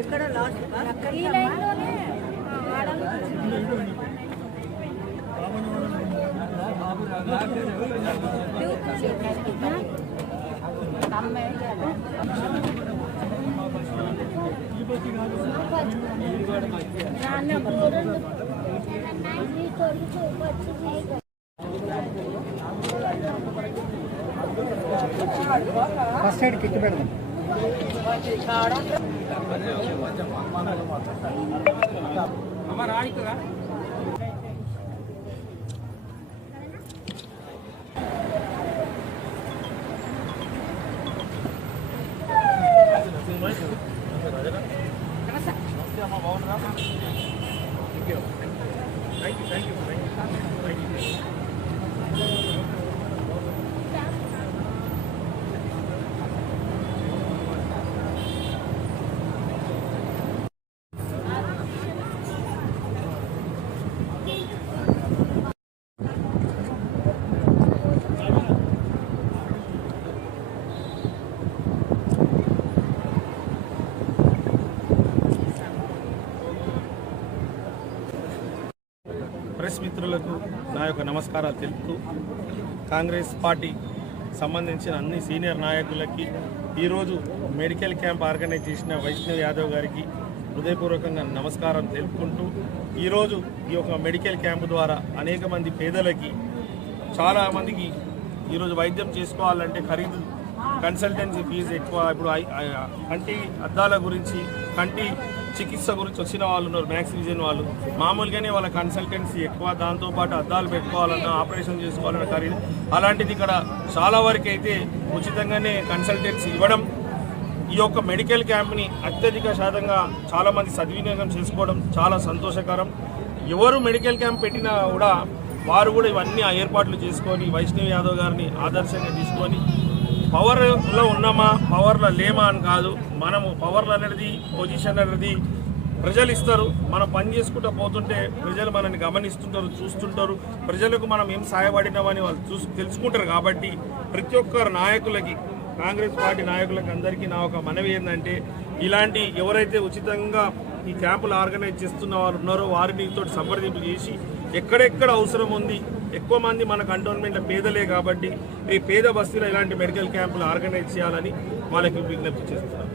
ఇక్కడ లాస్ట్ ఈ లైన్లోనే ఫస్ట్ సైడ్ కిట్ పెడదాం. ప్రెస్ మిత్రులకు నా యొక్క నమస్కారాలు తెలుపుతూ కాంగ్రెస్ పార్టీ సంబంధించిన అన్ని సీనియర్ నాయకులకి ఈరోజు మెడికల్ క్యాంప్ ఆర్గనైజ్ చేసిన వైష్ణవ్ యాదవ్ గారికి హృదయపూర్వకంగా నమస్కారం తెలుపుకుంటూ ఈరోజు ఈ యొక్క మెడికల్ క్యాంపు ద్వారా అనేక మంది పేదలకి చాలామందికి ఈరోజు వైద్యం చేసుకోవాలంటే ఖరీదు కన్సల్టెన్సీ ఫీజు ఎక్కువ. ఇప్పుడు కంటి అద్దాల గురించి కంటి చికిత్స గురించి వచ్చిన వాళ్ళు ఉన్నారు, మ్యాక్స్ విజన్ వాళ్ళు మామూలుగానే వాళ్ళ కన్సల్టెన్సీ ఎక్కువ. దాంతోపాటు అద్దాలు పెట్టుకోవాలన్నా ఆపరేషన్ చేసుకోవాలన్నా ఖరీదు. అలాంటిది ఇక్కడ చాలా వరకు అయితే ఉచితంగానే కన్సల్టెన్సీ ఇవ్వడం, ఈ యొక్క మెడికల్ క్యాంప్ని అత్యధిక శాతంగా చాలామంది సద్వినియోగం చేసుకోవడం చాలా సంతోషకరం. ఎవరు మెడికల్ క్యాంప్ పెట్టినా కూడా వారు కూడా ఇవన్నీ ఏర్పాట్లు చేసుకొని వైష్ణవ్ యాదవ్ గారిని ఆదర్శంగా తీసుకొని పవర్లో ఉన్నామా పవర్లో లేమా అని కాదు, మనము పవర్లు అనేది పొజిషన్ అనేది ప్రజలు ఇస్తారు. మనం పని చేసుకుంటూ పోతుంటే ప్రజలు మనల్ని గమనిస్తుంటారు, చూస్తుంటారు. ప్రజలకు మనం ఏం సహాయపడినామని వాళ్ళు తెలుసుకుంటారు. కాబట్టి ప్రతి ఒక్కరు నాయకులకి, కాంగ్రెస్ పార్టీ నాయకులకి అందరికీ నా ఒక మనవి ఏంటంటే, ఇలాంటి ఎవరైతే ఉచితంగా ఈ క్యాంపులు ఆర్గనైజ్ చేస్తున్న వారు ఉన్నారో వారిని తోటి సంప్రదింపు చేసి ఎక్కడెక్కడ అవసరం ఉంది, ఎక్కువ మంది మన కంటోన్మెంట్లో పేదలే కాబట్టి ఈ పేద బస్తీలో ఇలాంటి మెడికల్ క్యాంపులు ఆర్గనైజ్ చేయాలని వాళ్ళకి విజ్ఞప్తి చేస్తున్నారు.